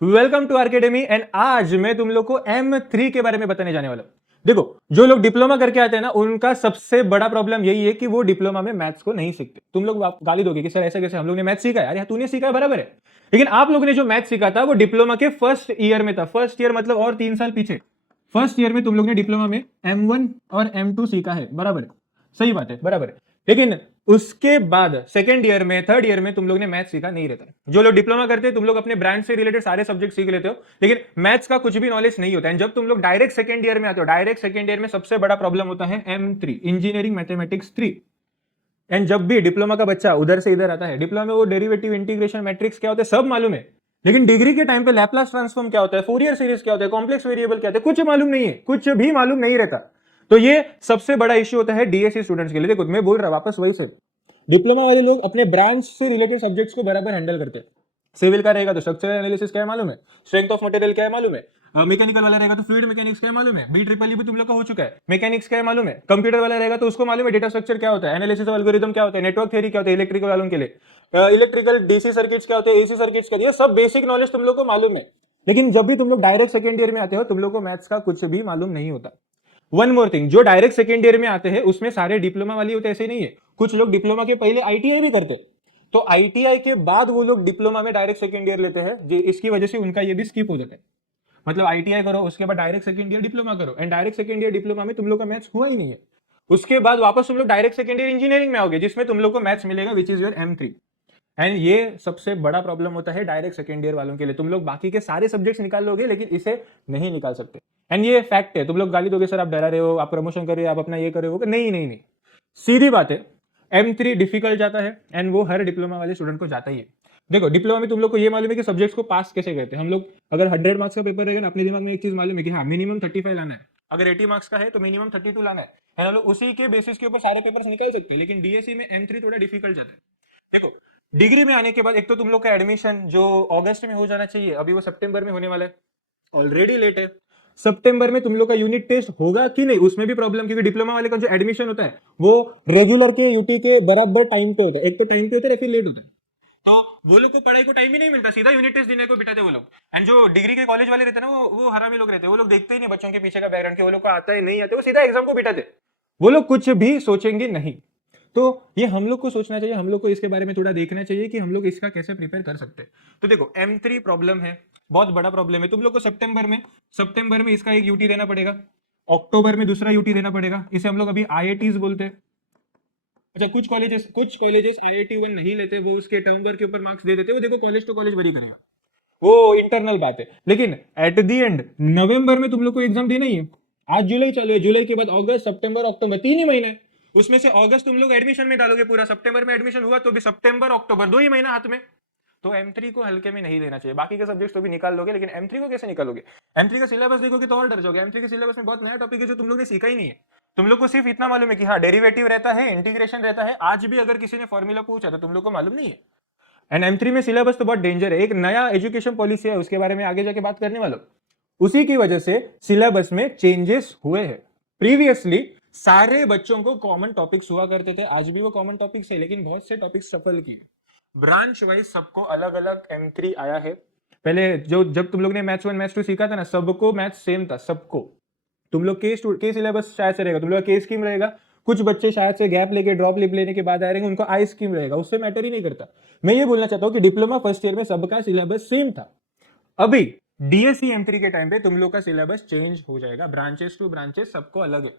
Welcome to academy. And आज मैं तुम लोग को M3 के बारे में बताने जाने वाला हूं। देखो, जो लोग डिप्लोमा करके आते हैं ना, उनका सबसे बड़ा प्रॉब्लम यही है कि वो डिप्लोमा में मैथ्स को नहीं सीखते। तुम लोग गाली दोगे कि सर ऐसा कैसे, हम लोग ने मैथ्स सीखा है। अरे तूने सीखा है, बराबर है, लेकिन आप लोगों ने जो मैथ्स सीखा था वो डिप्लोमा के फर्स्ट ईयर में था। फर्स्ट ईयर मतलब और 3 साल पीछे। फर्स्ट ईयर में तुम लोग ने डिप्लोमा में M1 और M2 सीखा है, बराबर है, सही बात है, बराबर है। लेकिन उसके बाद सेकंड ईयर में, थर्ड ईयर में तुम लोग ने मैथ्स सीखा नहीं रहता। जो लोग डिप्लोमा करते हैं, तुम लोग अपने ब्रांच से रिलेटेड सारे सब्जेक्ट सीख लेते हो, लेकिन मैथ्स का कुछ भी नॉलेज नहीं होता है। जब तुम लोग डायरेक्ट सेकंड ईयर में आते हो, डायरेक्ट सेकंड ईयर में सबसे बड़ा प्रॉब्लम होता है M3, इंजीनियरिंग मैथमेटिक्स 3। एंड जब भी डिप्लोमा का बच्चा उधर से इधर आता है, डिप्लोमा में वो डेरिवेटिव, इंटीग्रेशन, मैट्रिक्स क्या होता है सब मालूम है, लेकिन डिग्री के टाइम पे लैप्लास ट्रांसफॉर्म क्या होता है, फोरियर सीरीज क्या होता है, कॉम्प्लेक्स वेरिएबल क्या होता है, कुछ मालूम नहीं है, कुछ भी मालूम नहीं रहता। तो ये सबसे बड़ा इश्यू होता है डीएससी स्टूडेंट्स के लिए। देखो, मैं बोल रहा वापस वही से, डिप्लोमा वाले लोग अपने ब्रांच से रिलेटेड सब्जेक्ट्स को बराबर हैंडल करते हैं। सिविल का रहेगा तो स्ट्रक्चरल एनालिसिस क्या है मालूम है, स्ट्रेंथ ऑफ मटेरियल क्या है मालूम है, मैकेनिकल वाला रहेगा तो फ्लूइड मैकेनिक्स क्या है मालूम है, बी ट्रिपल भी तुम लोग का हो चुका है, मैकेनिक्स क्या है मालूम है, कंप्यूटर वाला रहेगा तो उसको मालूम है डेटा स्ट्रक्चर क्या होता है, एनालिसिस ऑफ एल्गोरिथम क्या होता है, नेटवर्क थ्योरी क्या होता है इलेक्ट्रिकल वालों के लिए, इलेक्ट्रिकल डीसी सर्किट्स क्या होते हैं, एसी सर्किट्स क्या, ये सब बेसिक नॉलेज तुम लोग को मालूम है। लेकिन जब भी तुम लोग डायरेक्ट सेकंड ईयर में आते हो, तुम लोग को मैथ्स का कुछ भी मालूम नहीं होता। वन मोर थिंग, जो डायरेक्ट सेकेंड ईयर में आते हैं उसमें सारे डिप्लोमा वाले होते, ऐसे नहीं है। कुछ लोग डिप्लोमा के पहले आईटीआई भी करते, तो आईटीआई के बाद वो लोग डिप्लोमा में डायरेक्ट सेकेंड ईयर लेते हैं, इसकी वजह से उनका ये भी स्किप हो जाता है। मतलब आईटीआई करो, उसके बाद डायरेक्ट सेकेंड ईयर डिप्लोमा करो, and direct second year diploma में तुम लोग का मैथ्स हुआ ही नहीं है। उसके बाद वापस तुम लोग डायरेक्ट सेकेंड ईयर इंजीनियरिंग में आओगे, जिसमें तुम लोग को मैथ्स मिलेगा, which is your M3। And ये सबसे बड़ा प्रॉब्लम होता है डायरेक्ट सेकेंड ईयर वालों के लिए। तुम लोग बाकी के सारे सब्जेक्ट्स निकाल लोगे, लेकिन इसे नहीं निकाल सकते। एंड ये फैक्ट है। तुम लोग गाली दोगे सर आप डरा रहे हो, आप प्रमोशन कर रहे हो, आप अपना ये कर रहे हो, नहीं नहीं नहीं, सीधी बात है। M3 डिफिकल्ट जाता है, एंड वो हर डिप्लोमा वाले स्टूडेंट को जाता ही है। देखो, डिप्लोमा में तुम लोग को ये मालूम है कि सब्जेक्ट्स को पास कैसे करते हैं हम लोग। अगर 100 मार्क्स का पेपर रहेगा ना, अपने दिमाग में एक चीज मालूम है कि हाँ मिनिमम 35 लाना है। अगर 80 मार्क्स का है तो मिनिमम 32 लाना है। हम लोग उसी के बेसिस के ऊपर सारे पेपर्स निकाल सकते हैं। लेकिन डीएससी में M3 थोड़ा डिफिकल्ट जाता है। देखो, डिग्री में आने के बाद एक तो तुम लोग का एडमिशन जो अगस्त में हो जाना चाहिए, अभी वो सितंबर में होने वाला है, ऑलरेडी लेट है। सितंबर में तुम लोग का यूनिट टेस्ट होगा कि नहीं, उसमें भी प्रॉब्लम, क्योंकि डिप्लोमा वाले का जो एडमिशन होता है वो रेगुलर के यूटी के बराबर टाइम पे होता है। एक तो टाइम पे होता है, फिर लेट होता है। तो वो लोग को पढ़ाई को टाइम ही नहीं मिलता, सीधा यूनिट टेस्ट देने को बिठाते वो लोग। एंड जो डिग्री के कॉलेज वाले रहते हैं ना, वो हरामी लोग रहते हैं। वो लोग देखते ही नहीं बच्चों के पीछे का बैकग्राउंड, के वो लोग को आता है नहीं आता, वो सीधा एग्जाम को बिठाते। वो लोग कुछ भी सोचेंगे नहीं। तो ये हम लोग को सोचना चाहिए, हम लोग को इसके बारे में थोड़ा देखना चाहिए कि हम लोग इसका कैसे प्रिपेयर कर सकते हैं। तो देखो, M3 प्रॉब्लम है, बहुत बड़ा प्रॉब्लम है। तुम लोग को सितंबर में इसका एक यूटी देना पड़ेगा, अक्टूबर में दूसरा यूटी देना पड़ेगा। इसे हम लोग अभी IITs बोलते हैं। अच्छा, कुछ कॉलेजेस IIT 1 नहीं लेते, वो उसके टर्म वर्क के ऊपर मार्क्स दे देते, वो देखो कॉलेज टू कॉलेज वरी करेगा, वो इंटरनल बात है। लेकिन एट द एंड नवंबर में तुम लोग को एग्जाम देना ही है। आज जुलाई चालू है, जुलाई के बाद अगस्त, सितंबर, अक्टूबर, 3 ही महीने हैं। उसमें से अगस्त तुम लोग एडमिशन में डालोगे पूरा, सितंबर में एडमिशन हुआ तो भी सितंबर अक्टूबर 2 ही महीना हाथ में। तो M3 को हल्के में नहीं लेना चाहिए। बाकी के सब्जेक्ट्स तो भी निकाल लोगे, लेकिन M3 को कैसे निकालोगे? M3 का सिलेबस देखोगे तो और डर जाओगे। M3 के सिलेबस में बहुत नया टॉपिक है जो तुम लोग ने सीखा ही नहीं है। तुम लोग को सिर्फ इतना मालूम है कि हाँ डेरिवेटिव रहता है, इंटीग्रेशन रहता है। आज भी अगर किसी ने फॉर्मूला पूछा तो तुम लोग को मालूम नहीं है। एंड M3 में सिलेबस तो बहुत डेंजर है। एक नया एजुकेशन पॉलिसी है, उसके बारे में आगे जाके बात करने वाला हूं। उसी की वजह से सिलेबस में चेंजेस हुए हैं। प्रीवियसली सारे बच्चों को कॉमन टॉपिक्स हुआ करते थे, आज भी वो कॉमन टॉपिक्स है, लेकिन बहुत से टॉपिक्स सफल किए। ब्रांच वाइज सबको अलग अलग M3 आया है। पहले जो जब तुम लोग ने मैथ्स 1 मैथ्स 2 सीखा था ना, सबको मैथ्स सेम था, सबको। तुम लोग के सिलेबस शायद से रहेगा, तुम लोग के स्कीम रहेगा। कुछ बच्चे शायद से गैप लेके, ड्रॉप लेने के बाद आ रहेंगे, उनको आई स्कीम रहेगा, उससे मैटर ही नहीं करता। मैं ये बोलना चाहता हूं कि डिप्लोमा फर्स्ट ईयर में सबका सिलेबस सेम था। अभी डीएससी M3 के टाइम पे तुम लोग का सिलेबस चेंज हो जाएगा, ब्रांचेस टू ब्रांचेस सबको अलग है।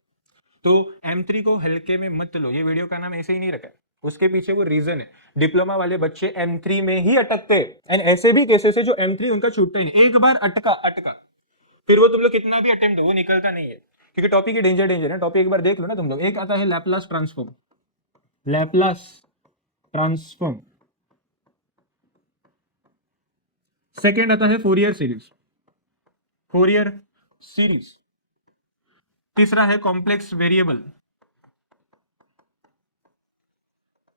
तो M3 को हल्के में मत लो। ये वीडियो का नाम ऐसे ही नहीं रखा है, उसके पीछे वो रीजन है। डिप्लोमा वाले बच्चे M3 में ही अटकते हैं, एंड ऐसे भी केसेस है जो M3 उनका छूटता ही नहीं। एक बार अटका अटका, फिर वो तुम लोग कितना भी अटेम्प्ट दो वो निकलता नहीं है, क्योंकि टॉपिक ही डेंजर है। टॉपिक एक बार देख लो ना तुम लोग। एक आता है Laplace transform, Laplace transform. Second आता है फोरियर सीरीज, फोरियर सीरीज। तीसरा है कॉम्प्लेक्स वेरिएबल,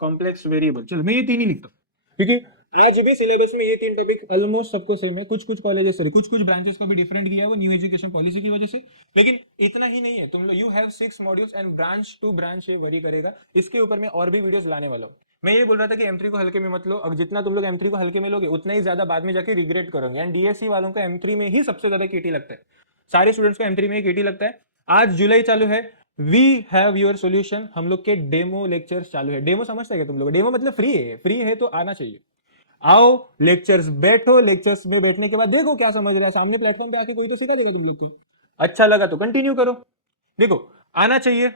कॉम्प्लेक्स वेरिएबल। चलो मैं ये तीन ही लिखता हूं, क्योंकि आज भी सिलेबस में ये 3 टॉपिक ऑलमोस्ट सबको सेम है, कुछ कुछ कॉलेजेस सॉरी कुछ कुछ ब्रांचेस को भी डिफरेंट किया है वो न्यू एजुकेशन पॉलिसी की वजह से, लेकिन इतना ही नहीं है। तुम लोग you have 6 modules and branch to branch ये वरी करेगा, इसके ऊपर मैं और भी वीडियोस लाने वाला हूँ। मैं ये बोल रहा था कि M3 को हल्के में मत लो, अब जितना तुम लोग M3 को हल्के में लोगे उतना ही ज्यादा बाद में जाके रिग्रेट करोगे। एंड DSC वालों का M3 में ही सबसे ज्यादा KT लगता है, सारे स्टूडेंट्स को M3 में ही KT लगता है। आज जुलाई चालू है, वी हैव योर सोल्यूशन, हम लोग के डेमो लेक्चर्स चालू है। डेमो समझते हैं क्या तुम लोग? डेमो मतलब फ्री है, फ्री है तो आना चाहिए। आओ लेक्चर्स बैठो, लेक्चर्स में बैठने के बाद देखो क्या समझ रहा है, सामने प्लेटफॉर्म पे आके कोई तो सिखा देगा तुम लोग को। अच्छा लगा तो कंटिन्यू करो, देखो आना चाहिए।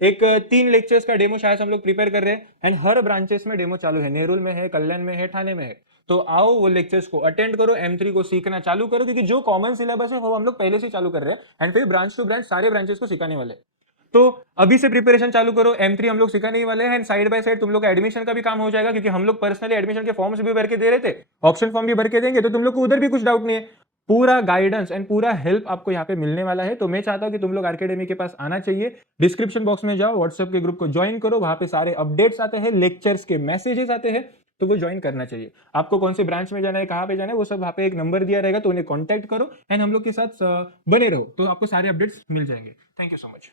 एक 3 लेक्चर्स का डेमो शायद हम लोग प्रिपेयर कर रहे हैं एंड हर ब्रांचेस में डेमो चालू है, नेरुल में है, कल्याण में है, ठाणे में है। तो आओ वो लेक्चर्स को अटेंड करो, M3 को सीखना चालू करो, क्योंकि जो कॉमन सिलेबस है वो हम लोग पहले से चालू कर रहे हैं एंड फिर ब्रांच टू ब्रांच सारे ब्रांचेस को सिखाने वाले। तो अभी से प्रिपरेशन चालू करो, M3 हम लोग सिखाने ही वाले हैं एंड साइड बाय साइड तुम लोग का एडमिशन का भी काम हो जाएगा, क्योंकि हम लोग पर्सनली एडमिशन के फॉर्म्स भी भर के दे रहे थे, ऑप्शन फॉर्म भी भर के देंगे, तो तुम लोग को उधर भी कुछ डाउट नहीं है। पूरा गाइडेंस एंड पूरा हेल्प आपको यहाँ पे मिलने वाला है। तो मैं चाहता हूँ कि तुम लोग अकेडमी के पास आना चाहिए। डिस्क्रिप्शन बॉक्स में जाओ, व्हाट्सएप के ग्रुप को ज्वाइन करो, वहां पे सारे अपडेट्स आते हैं, लेक्चर्स के मैसेजेस आते हैं, तो वो ज्वाइन करना चाहिए। आपको कौन से ब्रांच में जाना है, कहाँ पे जाना है, वो सब वहाँ पे एक नंबर दिया रहेगा, तो उन्हें कॉन्टैक्ट करो एंड हम लोग के साथ बने रहो, तो आपको सारे अपडेट्स मिल जाएंगे। Thank you so much.